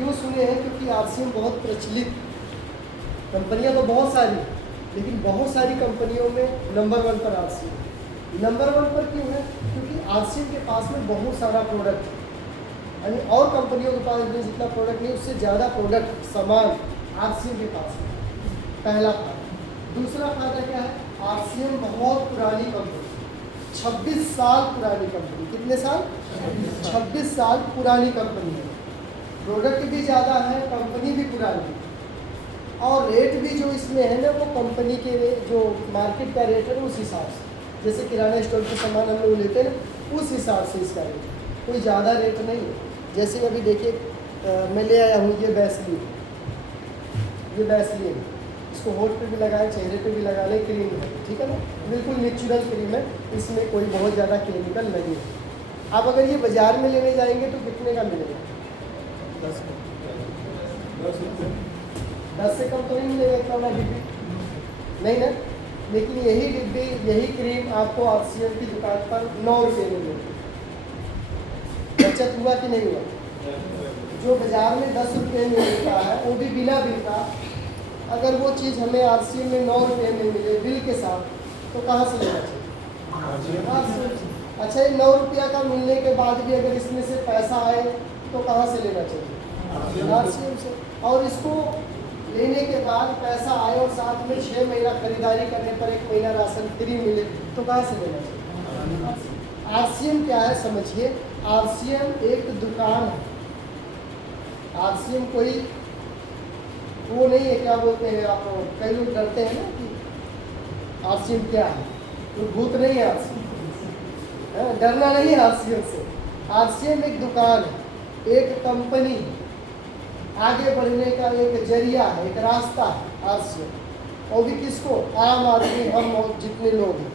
क्यों सुने हैं? क्योंकि आरसीएम बहुत प्रचलित, कंपनियां तो बहुत सारी, लेकिन बहुत सारी कंपनियों में नंबर 1 पर आरसीएम। नंबर 1 पर क्यों है? क्योंकि आरसीएम के पास में बहुत सारा प्रोडक्ट है, यानी और कंपनियों के पास में जितना प्रोडक्ट नहीं उससे ज़्यादा प्रोडक्ट सामान आरसीएम के पास है। पहला फायदा। दूसरा फायदा क्या है? आरसीएम बहुत पुरानी कंपनी, 26 साल पुरानी कंपनी। कितने साल? 26 साल पुरानी कंपनी है। प्रोडक्ट भी ज़्यादा है, कंपनी भी पुरानी, और रेट भी जो इसमें है ना वो कंपनी के जो मार्केट का रेट है उस हिसाब से, जैसे किराना स्टोर के सामान हम लोग लेते हैं उस हिसाब से इसका रेट है, कोई ज़्यादा रेट नहीं है। जैसे अभी देखिए मैं ले आया हूँ ये वैसलीन, इसको होठ पे भी लगाए, चेहरे पे भी लगा लें, क्रीम है, ठीक है ना, बिल्कुल नेचुरल क्रीम है, इसमें कोई बहुत ज़्यादा केमिकल नहीं है। आप अगर ये बाज़ार में लेने जाएंगे तो कितने का मिलेगा? 10 से कम तो नहीं मिलेगा इतना बड़ा डिब्बी, नहीं ना। लेकिन यही डिब्बी, यही क्रीम आपको आरसीएम की दुकान पर 9 रुपये में मिलेगी। बचत हुआ कि नहीं हुआ? जो बाज़ार में 10 रुपये में मिलता है वो भी बिना बिल का, अगर वो चीज़ हमें आरसीएम में 9 रुपये में मिले बिल के साथ, तो कहाँ से लेना चाहिए? अच्छा, ये 9 रुपया का मिलने के बाद भी अगर इसमें से पैसा आए तो कहाँ से लेना चाहिए? आरसीएम से। और इसको लेने के बाद पैसा आए और साथ में 6 महीना खरीदारी करने पर 1 महीना राशन फ्री मिले तो कहाँ से लेना चाहिए? आरसीएम क्या है समझिए। आरसीएम एक दुकान है। आरसीएम कोई वो नहीं है, क्या बोलते हैं आप, कई लोग डरते हैं ना कि आरसीएम क्या है, तो भूत नहीं है आरसीएम, डरना नहीं है आरसीएम से। आरसीएम एक दुकान है, एक कंपनी है, आगे बढ़ने का एक जरिया है, एक रास्ता है आरसीएम। और भी किसको? आम आदमी, हम जितने लोग हैं,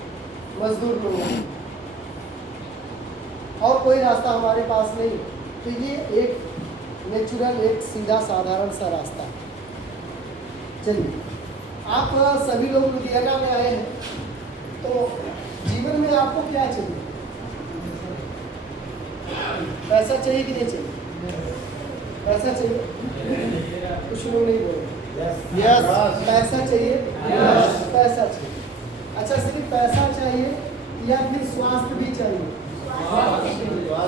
मजदूर लोग हैं, और कोई रास्ता हमारे पास नहीं। तो ये एक नेचुरल, एक सीधा साधारण सा रास्ता है। चलिए, आप सभी लोग लुधियाना में आए हैं, तो जीवन में आपको क्या चाहिए? पैसा चाहिए कि नहीं चाहिए? पैसा चाहिए? कुछ लोग नहीं बोल रहे। यस, पैसा चाहिए। पैसा चाहिए। अच्छा, सिर्फ पैसा चाहिए या फिर स्वास्थ्य भी चाहिए?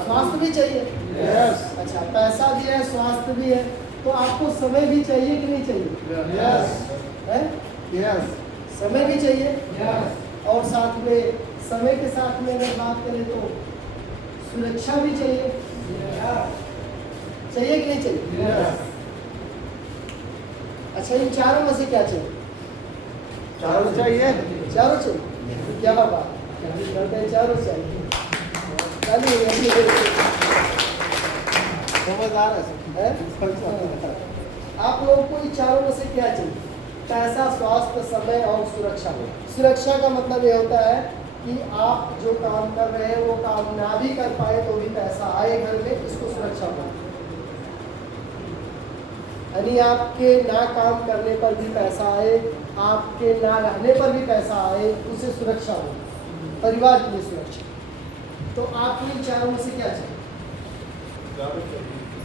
स्वास्थ्य भी चाहिए। यस। अच्छा, पैसा भी है, स्वास्थ्य भी है, तो आपको समय भी चाहिए कि नहीं चाहिए? यस है। यस, समय भी चाहिए। यस। और साथ में समय के साथ में अगर बात करें तो सुरक्षा भी चाहिए। चाहिए कि नहीं चाहिए? yes. अच्छा, इन चारों में से क्या चाहिए? चारों चाहिए। चारों चाहिए, क्या बात करते हैं? चारों चाहिए। समझदार है। आप लोगों को इन चारों में से क्या चाहिए? पैसा, स्वास्थ्य, समय और सुरक्षा। सुरक्षा का मतलब ये होता है कि आप जो काम कर रहे हैं वो काम ना भी कर पाए तो भी पैसा आए घर में, इसको सुरक्षा बोलते हैं। यानी आपके ना काम करने पर भी पैसा आए, आपके ना रहने पर भी पैसा आए, उसे सुरक्षा हो, परिवार के लिए सुरक्षा। तो आपको इन चारों में से क्या चाहिए?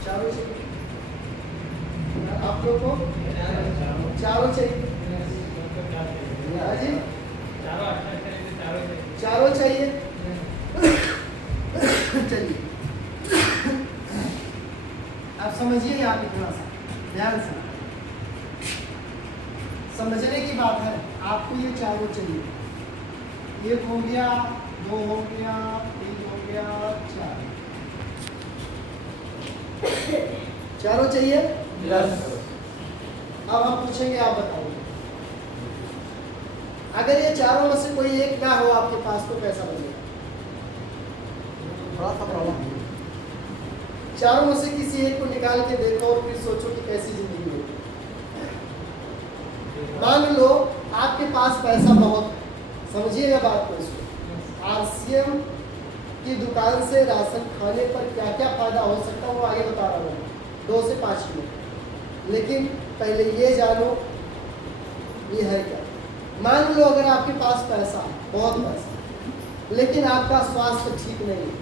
चारों चाहिए। आप लोग को चारों चाहिए? जी, चारों चाहिए। चलिए, आप समझिए यहाँ पे थोड़ा सा ध्यान से, समझने की बात है। आपको ये चारों चाहिए। 1 हो गया, 2 हो गया, 3 हो गया, 4। चारों चाहिए। यस। अब हम पूछेंगे, आप बताइए, अगर ये चारों में से कोई एक ना हो आपके पास तो कैसा बनेगा? थोड़ा सा प्रॉब्लम। चारों में से किसी एक को निकाल के देखो और फिर सोचो कि कैसी जिंदगी होगी। मान लो आपके पास पैसा बहुत है, समझिएगा बात को। इसको आरसीएम की दुकान से राशन खाने पर क्या क्या फायदा हो सकता है वो आगे बता रहा हूँ, 2 से 5 किलो। लेकिन पहले ये जानो ये है क्या। मान लो अगर आपके पास पैसा, बहुत पैसा, लेकिन आपका स्वास्थ्य ठीक नहीं है।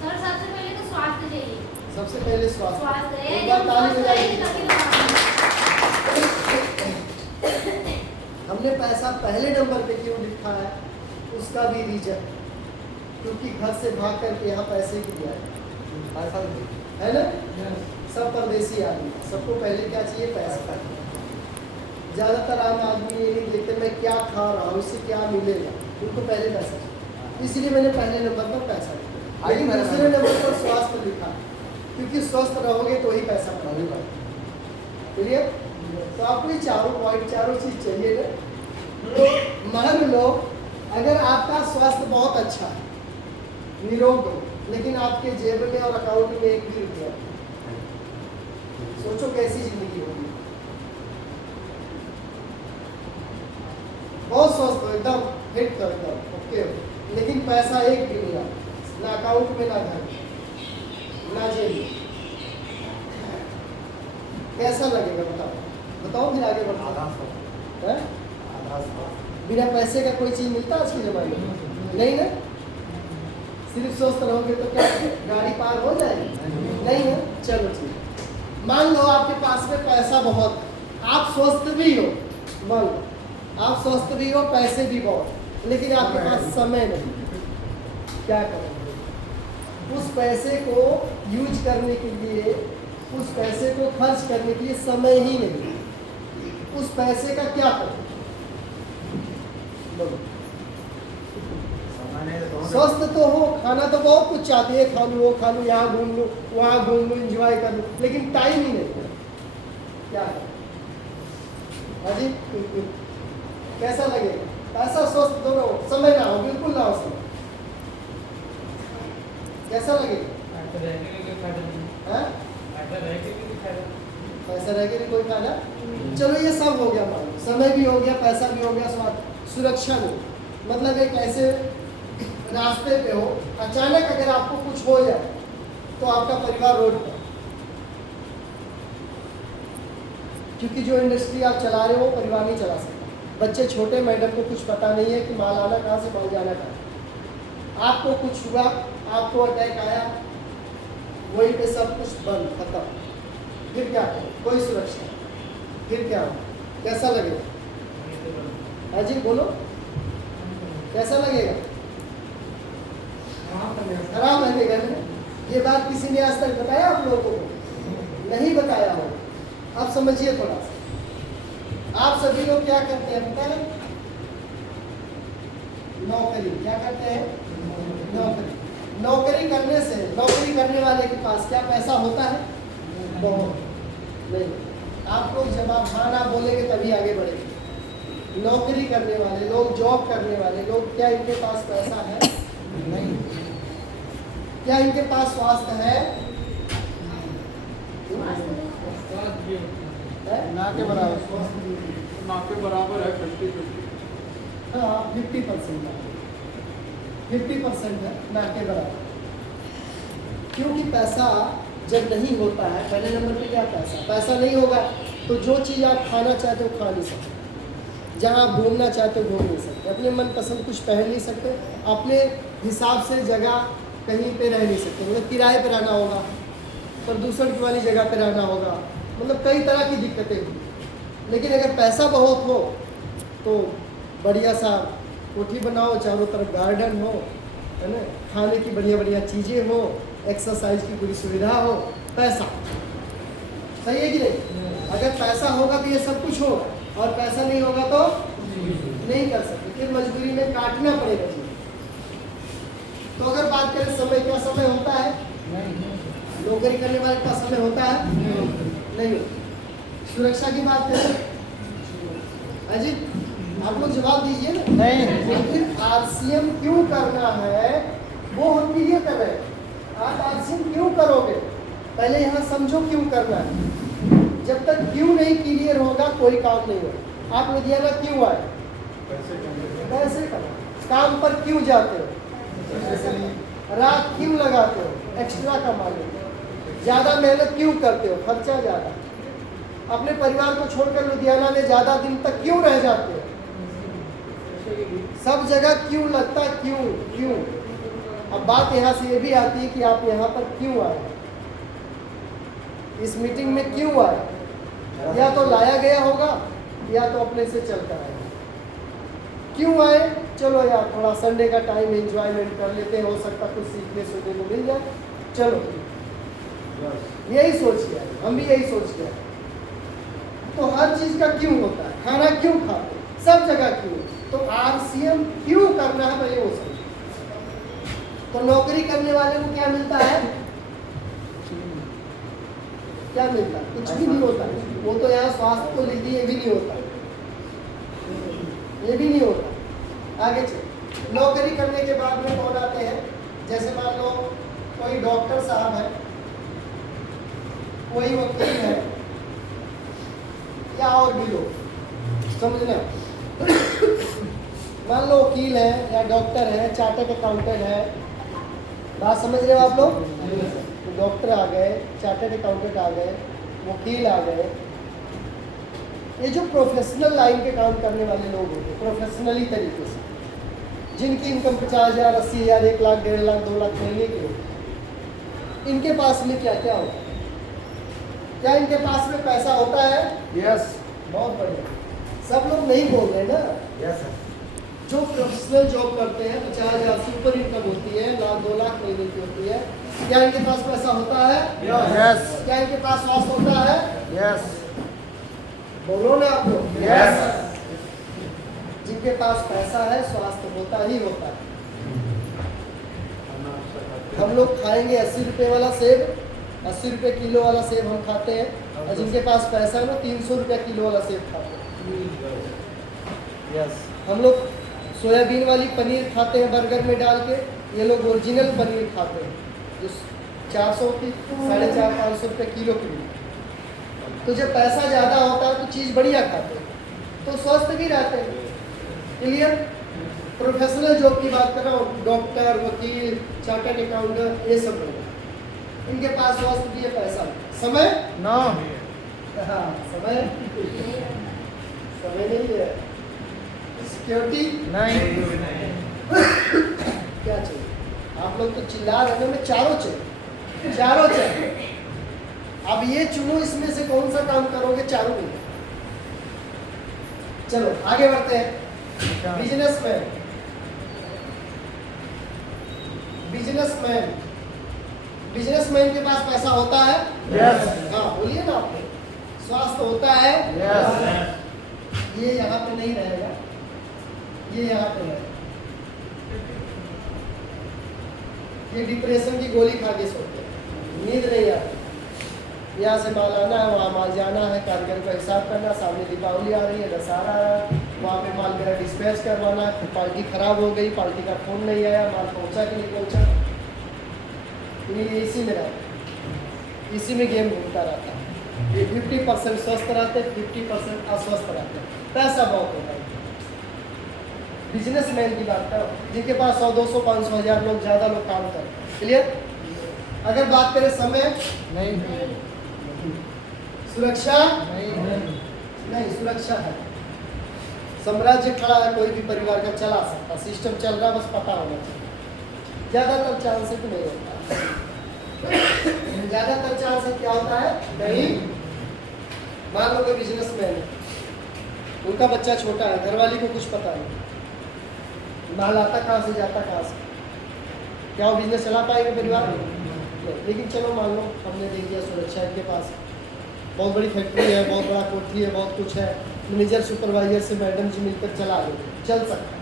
सर, सबसे पहले तो स्वास्थ्य चाहिए। सबसे पहले स्वास्थ्य। स्वास्थ्य है, एक बार जब ताली स्वास्थ्य बजा रहेगी तभी तो हमने पैसा पहले नंबर पे क्यों लिखा है, उसका भी रीजन, क्योंकि घर से भाग करके यहाँ पैसे की दिया है ना। सब परदेसी आदमी, सबको पहले क्या चाहिए, पैसा। ज़्यादातर आम आदमी ये नहीं देखते मैं क्या खा रहा हूँ, इससे क्या मिलेगा, उनको पहले पैसा चाहिए। इसलिए मैंने पहले नंबर पर पैसा लिखा, लेकिन दूसरे नंबर पर स्वास्थ्य लिखा, क्योंकि स्वस्थ रहोगे तो ही पैसा बढ़ेगा। क्लियर? तो आपको ये चारों चीज़ चाहिए ना। तो मान लो अगर आपका स्वास्थ्य बहुत अच्छा है, निरोग हो, लेकिन आपके जेब में और अकाउंट में एक भी रुपया, सोचो कैसी जिंदगी होगी। बहुत स्वस्थ हो, एकदम फिट हो, एकदम ओके हो, लेकिन पैसा एक भी नहीं आता, ना अकाउंट में, ना घर में, ना जेब में। कैसा लगेगा बताओ फिर आगे बढ़ो। बिना पैसे का कोई चीज मिलता आज के जमाने में? नहीं ना। सिर्फ स्वस्थ रहोगे तो क्या गाड़ी पार हो जाएगी? नहीं है। चलो ठीक, मान लो आपके पास में पैसा बहुत, आप स्वस्थ भी हो, मान लो आप स्वस्थ भी हो, पैसे भी बहुत, लेकिन आपके पास समय नहीं, क्या करोगे? उस पैसे को यूज करने के लिए, उस पैसे को खर्च करने के लिए समय ही नहीं, उस पैसे का क्या करोगे? स्वस्थ तो हो, खाना तो बहुत कुछ चाहते हैं, खा लूँ वो खा लूँ, यहाँ घूम लूँ वहाँ घूम लूँ, इंजॉय कर लूँ, लेकिन टाइम ही नहीं, क्या करें? अजी कैसा लगेगा? पैसा स्वस्थ दोनों, समय ना हो, बिल्कुल ना हो समय, कैसा लगेगा? पैसा रह के भी कोई फायदा? चलो ये सब हो गया, मान लो समय भी हो गया, पैसा भी हो गया, स्वास्थ्य, सुरक्षा नहीं, मतलब एक ऐसे रास्ते पे हो, अचानक अगर आपको कुछ हो जाए तो आपका परिवार रोड पर, क्योंकि जो इंडस्ट्री आप चला रहे हो वो परिवार नहीं चला सकता। बच्चे छोटे, मैडम को कुछ पता नहीं है कि माल आना कहाँ से, माल जाना कहाँ। आपको कुछ हुआ, आपको अटैक आया, वहीं पे सब कुछ बंद, खत्म, फिर क्या करें? कोई सुरक्षा, फिर क्या हो? कैसा लगेगा? अजी बोलो, कैसा लगेगा? खराब लगेगा ना। ये बात किसी ने आज तक बताया आप लोगों को? नहीं बताया हो। अब समझिए थोड़ा सा, आप सभी लोग क्या करते हैं पता है? नौकरी, क्या करते हैं? नौकरी। नौकरी करने से, नौकरी करने वाले के पास क्या पैसा होता है? बहुत नहीं। आप लोग जब आप हाँ ना बोलेंगे तभी आगे बढ़ेंगे। नौकरी करने वाले लोग, जॉब करने वाले लोग, क्या इनके पास पैसा है? नहीं। क्या इनके पास स्वास्थ्य है? ना के बराबर, ना के बराबर है 50-50। हाँ 50% है, 50% है, ना के बराबर। क्योंकि पैसा जब नहीं होता है, पहले नंबर पे क्या पैसा? पैसा नहीं होगा तो जो चीज़ आप खाना चाहते हो खा नहीं सकते, जहाँ आप घूमना चाहते हो घूम नहीं सकते, अपने मनपसंद कुछ पहन नहीं सकते, अपने हिसाब से जगह कहीं पे रह नहीं सकते, मतलब किराए पे रहना होगा, प्रदूषण वाली जगह पे रहना होगा, मतलब कई तरह की दिक्कतें हुई। लेकिन अगर पैसा बहुत हो तो बढ़िया सा कोठी बनाओ, चारों तरफ गार्डन हो, है ना, खाने की बढ़िया बढ़िया चीज़ें हो, एक्सरसाइज की पूरी सुविधा हो, पैसा। सही है कि नहीं? अगर पैसा होगा तो ये सब कुछ होगा, और पैसा नहीं होगा तो नहीं कर सकते, फिर मजबूरी में काटना पड़ेगा जी। तो अगर बात करें समय, क्या समय होता है? नौकरी करने वाले का समय होता है? नहीं। सुरक्षा की बात करें अजी, आप लोग जवाब दीजिए ना। नहीं। फिर आरसीएम क्यों करना है वो हम क्लियर कर रहे हैं। आप आरसीएम क्यों करोगे, पहले यहाँ समझो क्यों करना है। जब तक क्यों नहीं क्लियर होगा कोई काम नहीं होगा। आप लुधियाना क्यों आए? पैसे का। काम पर क्यों जाते हो? रात क्यों लगाते हो? एक्स्ट्रा कमा लेते हो। ज़्यादा मेहनत क्यों करते हो? खर्चा ज़्यादा। अपने परिवार को छोड़कर लुधियाना में ज़्यादा दिन तक क्यों रह जाते हो? सब जगह क्यों लगता, क्यों क्यों। अब बात यहाँ से ये भी आती है कि आप यहाँ पर क्यों आए। इस मीटिंग में क्यों आए? या तो लाया गया होगा या तो अपने से चल कर आएगा। क्यों आए? चलो यार थोड़ा संडे का टाइम एंजॉयमेंट कर लेते हैं, हो सकता कुछ सीखने सुनने को मिल जाए, चलो यही सोच के आए, हम भी यही सोच के आए। तो हर चीज का क्यों होता है, खाना क्यों खाते हैं, सब जगह क्यों, तो RCM क्यों करना है पहले वो समझो। तो नौकरी करने वाले को क्या मिलता है? क्या मिलता है? कुछ भी नहीं होता। वो तो यहाँ स्वास्थ्य को लिखी, ये भी नहीं होता, ये भी नहीं होता। आगे चल, नौकरी करने के बाद में कौन आते हैं? जैसे मान लो कोई डॉक्टर साहब है, कोई वकील है, या और भी लोग, समझना। मान लो वकील है या डॉक्टर है, चार्टर्ड अकाउंटेंट है, बात समझ रहे हो आप लोग? तो डॉक्टर आ गए, चार्टर्ड अकाउंटेंट आ गए, वकील आ गए, ये जो प्रोफेशनल लाइन के काम करने वाले लोग होते हैं, प्रोफेशनली तरीके से, जिनकी इनकम 50,000, 80,000, 1 लाख, 1.5 लाख, 2 लाख महीने की होती है, इनके पास में क्या क्या होता है? क्या इनके पास में पैसा होता है? यस। बहुत बढ़िया। सब लोग नहीं बोल रहे ना। Yes sir. जो प्रोफेशनल जॉब करते हैं 50,000 से ऊपर इनकम होती है, 1 लाख, 2 लाख महीने की होती है, क्या इनके पास पैसा होता है? यस। क्या इनके पास स्वास्थ्य होता है? यस। बोलो ना आप लोग। यस। जिनके पास पैसा है स्वास्थ्य होता ही होता है। हम लोग खाएंगे 80 रुपये वाला सेब, 80 रुपये किलो वाला सेब हम खाते हैं, और जिनके पास पैसा है ना 300 रुपये किलो वाला सेब खाते हैं। यस। हम लोग सोयाबीन वाली पनीर खाते हैं बर्गर में डाल के, ये लोग ओरिजिनल पनीर खाते हैं जो 400 की 450-500 रुपये किलो की मिलती है। तो जब पैसा ज़्यादा होता है तो चीज़ बढ़िया खाते हैं, तो स्वस्थ भी रहते हैं। क्लियर? प्रोफेशनल जॉब की बात कर रहा हूँ, डॉक्टर, वकील, चार्टर्ड अकाउंटेंट, ये सब लोग, इनके पास स्वास्थ्य भी है, पैसा, समय नो। हाँ, समय नहीं है, सिक्योरिटी नहीं। क्या चाहिए? आप लोग तो चिल्ला रहे हैं, चारों चाहिए। अब ये चुनो, इसमें से कौन सा काम करोगे, चारों में। चलो आगे बढ़ते हैं। बिजनेसमैन के पास पैसा होता है? यस। हाँ बोलिए ना आप। स्वास्थ्य होता है? यस। ये यहाँ पे नहीं रहेगा, ये यहाँ पे रहेगा। ये डिप्रेशन की गोली खा के सोते हैं, नींद नहीं आती। यहाँ से माल आना है, वहाँ माल जाना है, कारीगर का हिसाब करना, सामने दीपावली आ रही है, दशहरा आ रहा है, वहाँ पे माल मेरा डिस्पैच करवाना है, पार्टी खराब हो गई, पार्टी का फोन नहीं आया, माल पहुँचा कि नहीं पहुँचा, ये इसी में रहता है, इसी में गेम घूमता रहता है। ये 50% स्वस्थ रहते हैं, 50% अस्वस्थ रहते हैं, पैसा बहुत होता है। बिजनेसमैन की बात करो, जिनके पास 100, 200, 500, 1000 लोग, ज़्यादा लोग काम करते हैं। क्लियर? अगर बात करें समय, नहीं। सुरक्षा नहीं, सुरक्षा है। साम्राज्य खड़ा है, कोई भी परिवार का चला सकता, सिस्टम चल रहा, बस पता होना चाहिए। ज़्यादातर चांस नहीं होता, ज़्यादातर चांस क्या होता है, नहीं। मान लो कोई बिजनेसमैन है, उनका बच्चा छोटा है, घरवाली को कुछ पता नहीं, माल आता कहाँ से, जाता कहाँ से, क्या वो बिजनेस चला पाएगा परिवार में? लेकिन चलो मान लो हमने देख दिया सुरक्षा इनके पास, बहुत बड़ी फैक्ट्री है, बहुत बड़ा कोठी है, बहुत कुछ है, मैनेजर सुपरवाइजर से मैडम जी मिलकर चला लो, चल सकता है।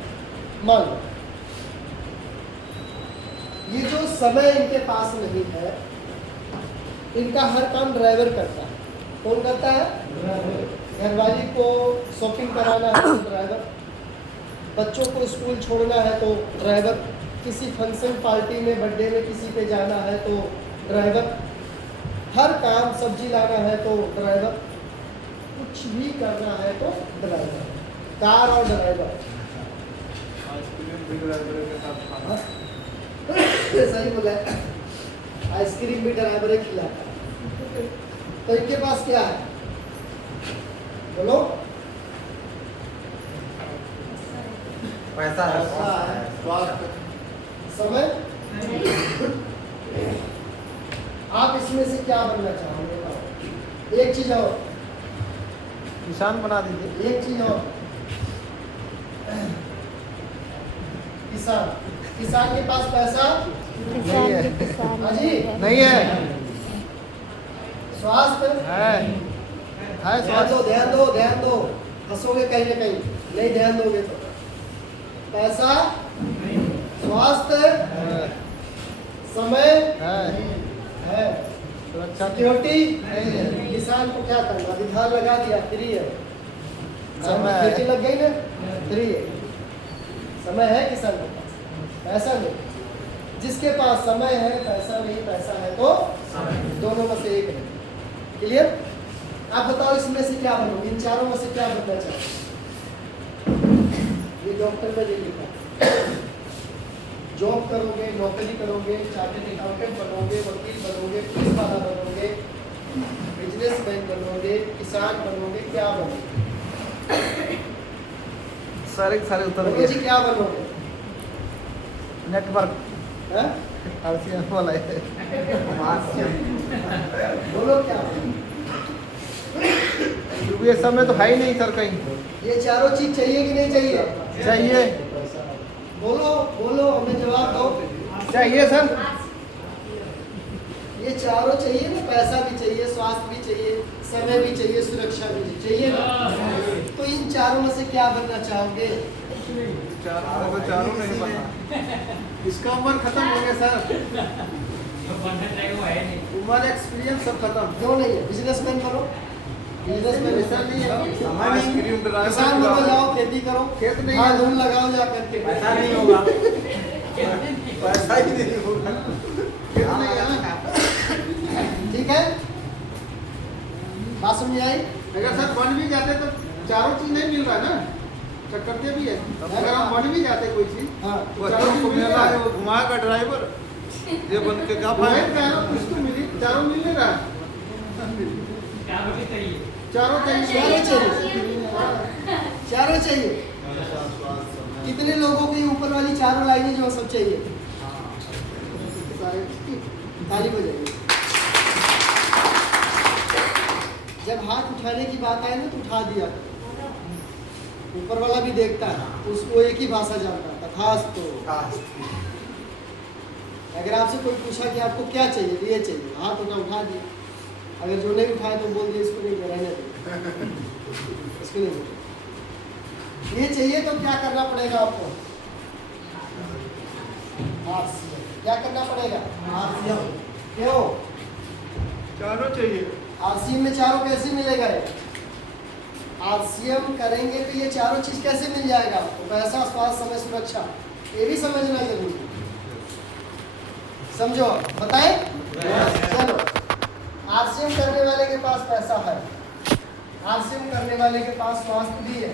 मान लो ये जो समय इनके पास नहीं है, इनका हर काम ड्राइवर करता है। कौन करता है? घरवाली को शॉपिंग कराना है तो ड्राइवर, बच्चों को स्कूल छोड़ना है तो ड्राइवर, किसी फंक्शन पार्टी में, बर्थडे में किसी पे जाना है तो ड्राइवर, हर काम, सब्जी लाना है तो ड्राइवर, कुछ भी करना है तो ड्राइवर, कार और ड्राइवर। आइसक्रीम भी ड्राइवर के साथ खाना। सही बोला है, आइसक्रीम भी ड्राइवर खिलाता है। तो इनके पास क्या है, बोलो? पैसा है, स्वास्थ्य, समय। आप इसमें से क्या बनना चाहोगे? एक चीज और, निशान बना दीजिए। एक चीज और, किसान, किसान के पास पैसा किसान के किसान हाँ जी। नहीं है, स्वास्थ्य है ध्यान स्वास्थ्य। दो, ध्यान दो, ध्यान दो, हंसोगे कहीं ना कहीं, नहीं ध्यान दोगे तो। पैसा, स्वास्थ्य, है, समय है, है, सुरक्षा सिक्योरिटी नहीं है। किसान को क्या करना, अधिकार लगा दिया, फ्री है, समय खेती लग गई ना, फ्री है। समय है किसान के पास, पैसा नहीं। जिसके पास समय है, पैसा नहीं, पैसा है तो दोनों में से एक है। क्लियर? आप बताओ इसमें से क्या बनोगे, इन चारों में से क्या बनना चाहोगे? ये डॉक्टर में नहीं लिखा, जॉब करोगे, नौकरी करोगे, चार्टर्ड अकाउंटेंट बनोगे, वकील बनोगे, पुलिस वाला बनोगे, बिजनेसमैन बनोगे, किसान बनोगे, क्या बनोगे? सारे उतर बोलो गए। जी क्या बनोगे? नेटवर्क हैं? RCM वाला है। बोलो क्या बनोगे? क्योंकि ये सब में तो है ही नहीं सर कहीं। ये चारों चीज चाहिए कि नहीं चाहिए? चाहिए, बोलो बोलो, हमें जवाब दो। चाहिए सर। ये चारों चाहिए ना, पैसा भी चाहिए, स्वास्थ्य भी चाहिए, समय भी चाहिए, सुरक्षा भी चाहिए ना। तो इन चारों में से क्या बनना चाहोगे? चारों नहीं बनना। इसका उम्र खत्म हो गया सर, उम्र एक्सपीरियंस सब खत्म। क्यों नहीं है? बिजनेसमैन करो, बिजनेसमैन ऐसा नहीं है। आइसक्रीम किसान बनो, जाओ खेती करो, खेत नहीं हाँ है। धूल लगाओ जा करके। ऐसा नहीं होगा, पैसा ही नहीं होगा। खेत नहीं है ना। ठीक है, बात समझ आई? अगर सर बन भी जाते तो चारों चीज नहीं मिल रहा है ना, चक्कर भी है। अगर हम बन भी जाते कोई चीज, हाँ चारों को मिला है, वो घुमाएगा ड्राइवर, ये बन के क्या फायदा? कुछ तो मिली, चारों मिल नहीं रहा। चारों चाहिए। चारों चाहिए। कितने लोगों को ये ऊपर वाली चारों लाइनें जो सब चाहिए? ताली बजाइए। जब हाथ उठाने की बात आए ना तो उठा दिया, ऊपर वाला भी देखता है, तो उसको एक ही भाषा जानता था, खास तो। अगर आपसे कोई पूछा कि आपको क्या चाहिए, तो ये चाहिए, हाथ उठा दिया। अगर जो नहीं उठाया तो बोल दिया इसको नहीं, रहने दो, इसको नहीं दो। ये चाहिए तो क्या करना पड़ेगा आपको? RCM। क्या करना पड़ेगा? RCM। क्यों? चारों चाहिए। RCM में चारों कैसे मिलेगा? RCM करेंगे तो ये चारों चीज कैसे मिल जाएगा आपको? पैसा, स्वास्थ्य, समय, सुरक्षा, ये भी समझना जरूरी है। समझो, बताएं? चलो, RCM करने वाले के पास पैसा है, RCM करने वाले के पास स्वास्थ्य भी है,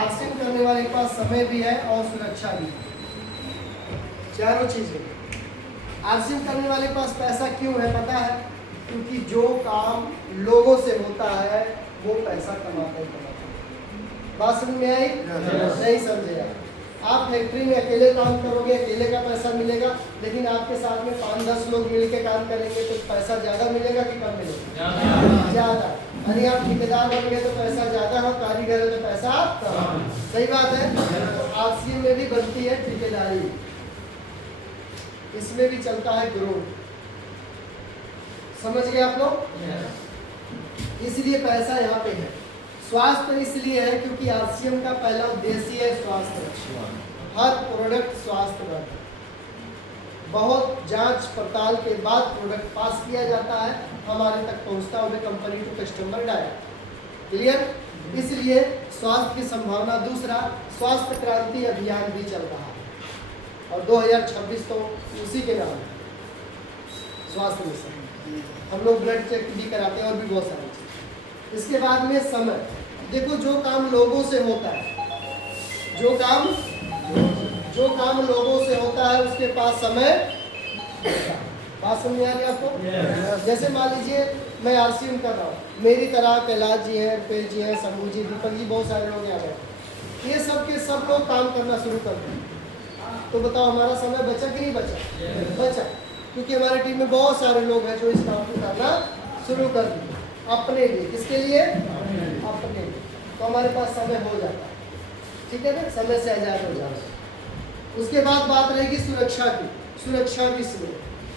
RCM करने वाले के पास समय भी है और सुरक्षा भी है, चारों चीजें। RCM करने वाले के पास पैसा क्यों है पता है? क्योंकि जो काम लोगों से होता है वो पैसा कमाते हैं। बात समझ में आई? नहीं समझे आप? आप फैक्ट्री में अकेले काम करोगे, अकेले का पैसा मिलेगा, लेकिन आपके साथ में 5-10 लोग मिल के काम करेंगे तो पैसा ज़्यादा मिलेगा कि कम मिलेगा? ज़्यादा। यानी आप ठेकेदार बन गए तो पैसा ज़्यादा हो, कारीगर है तो पैसा कम। सही बात है? RCM में भी बनती है ठेकेदारी, इसमें भी चलता है ग्रोथ। समझ गए आप लोग? इसलिए पैसा यहाँ पे है। स्वास्थ्य इसलिए है क्योंकि RCM का पहला उद्देश्य है स्वास्थ्य। हर प्रोडक्ट स्वास्थ्य पर बहुत जांच पड़ताल के बाद प्रोडक्ट पास किया जाता है, हमारे तक पहुंचता है company to customer direct. Clear? इसलिए स्वास्थ्य की संभावना। दूसरा, स्वास्थ्य क्रांति अभियान भी चल रहा है और 2026 तो उसी के नाम है, स्वास्थ्य मिशन। हम लोग ब्लड चेक भी कराते हैं और भी बहुत सारी चीज़। इसके बाद में समय। देखो, जो काम लोगों से होता है, जो काम लोगों से होता है उसके पास समय। बात समझ में आ रही आपको? जैसे मान लीजिए मैं RCM कर रहा हूँ, मेरी तरह कैलाश जी हैं, रुपेश जी हैं, शंभू जी, दीपक जी, बहुत सारे लोग यहाँ पे, ये सब के सब लोग काम करना शुरू कर दें तो बताओ हमारा समय बचा कि नहीं बचा? बचा, क्योंकि हमारी टीम में बहुत सारे लोग हैं जो इस काम को करना शुरू कर दिए। अपने लिए। किसके लिए? अपने लिए। तो हमारे पास समय हो जाता है, ठीक है ना, समय से आजाद हो जाता है। उसके बाद बात रहेगी सुरक्षा की। सुरक्षा भी सुनो,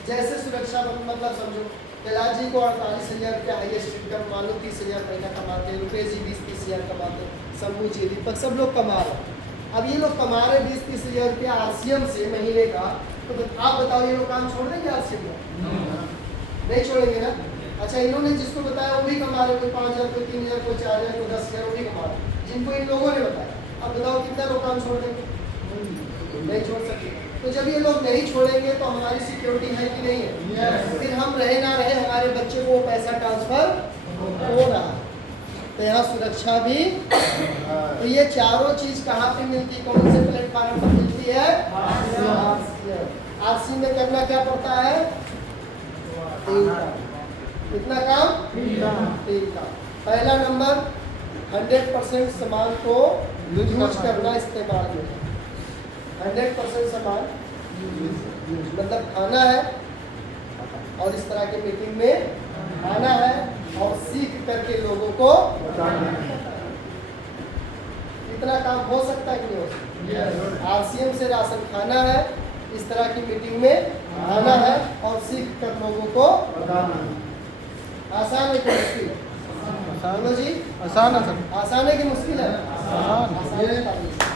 जैसे सुरक्षा मतलब समझो कैलाश जी को 48,000 रुपया हाईएस्ट इनकम, मानो 30,000 महीना कमाते हैं, रुपेश जी 20-30 हज़ार कमाते हैं, शंभू जी, दीपक, सब लोग कमा रहे हैं। अब ये लोग कमा रहे 20-30 हज़ार रुपया आरसीएम से महीने का, तो आप बताओ ये लोग काम छोड़ देंगे आरसीएम में? नहीं छोड़ेंगे ना। अच्छा, इन्होंने जिसको बताया वो भी कमा रहे, कोई 5,000, कोई 3,000, कोई 4,000, कोई 10,000, वो भी कमा रहे, जिनको इन लोगों ने बताया। अब बताओ कितना लोग काम छोड़ देंगे? नहीं छोड़ सकते। तो जब ये लोग नहीं छोड़ेंगे तो हमारी सिक्योरिटी है कि नहीं है? फिर हम रहे ना रहे, हमारे बच्चे को पैसा ट्रांसफर हो रहा है, तो यहाँ सुरक्षा भी। तो ये चारों चीज कहाँ पे मिलती है, कौन से प्लेटफॉर्म पर मिलती है? आरसी में करना क्या पड़ता है? 3 काम। कितना काम? 3 काम। पहला नंबर 100% सामान को यूज करना, इस्तेमाल में 100% सामान मतलब खाना है और इस तरह की मीटिंग में आना है और सीख करके लोगों को इतना काम हो सकता है कि नहीं हो सकता? आरसीएम से राशन खाना है, इस तरह की मीटिंग में आना है और सीख कर लोगों को आसान है कि मुश्किल है? बोलो जी, आसान है सर। आसान है कि मुश्किल है? आसान। आसान है।